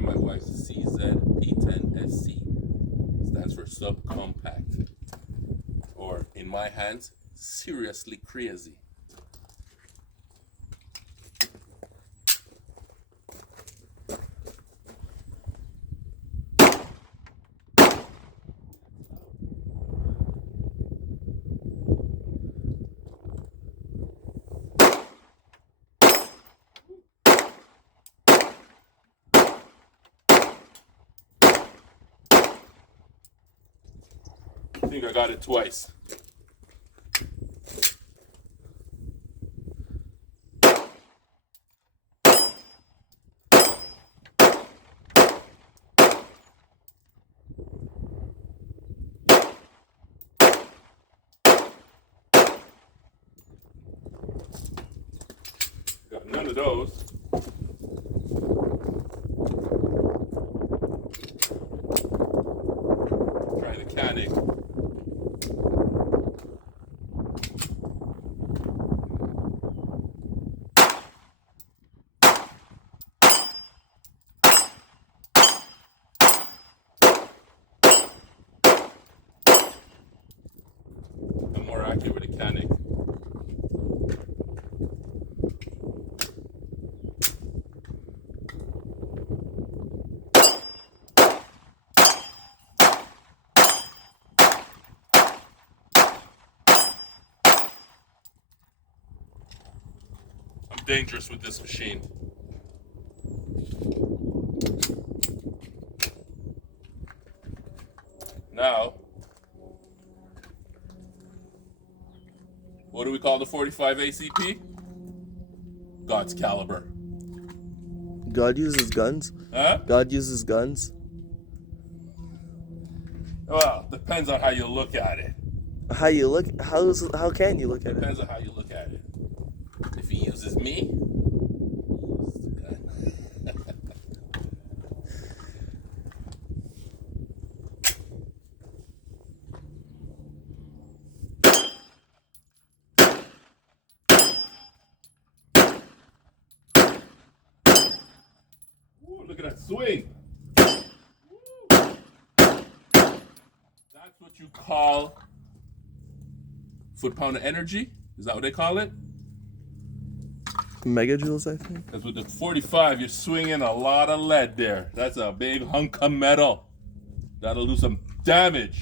by my wife, CZP10SC. Stands for subcompact. Or, in my hands, seriously crazy. I think I got it twice. Got none of those. Try the Canic. I'm more accurate with a Canic. I'm dangerous with this machine. Now, what do we call the 45 ACP? God's caliber. God uses guns? Huh? God uses guns? Well, depends on how you look at it. How you look? How can you look at it? Depends on how you look at it. If he uses me, he uses the gun. Ooh, look at that swing. Woo. That's what you call foot-pound of energy? Is that what they call it? Megajoules, I think. Because with the 45, you're swinging a lot of lead there. That's a big hunk of metal. That'll do some damage.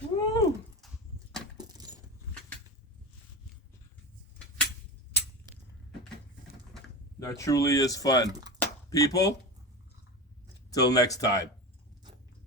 Woo! That truly is fun. People, till next time.